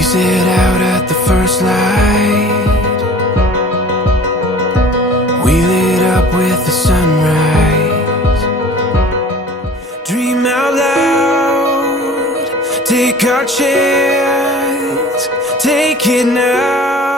We set out at the first light. We lit up with the sunrise. Dream out loud, take our chance, take it now.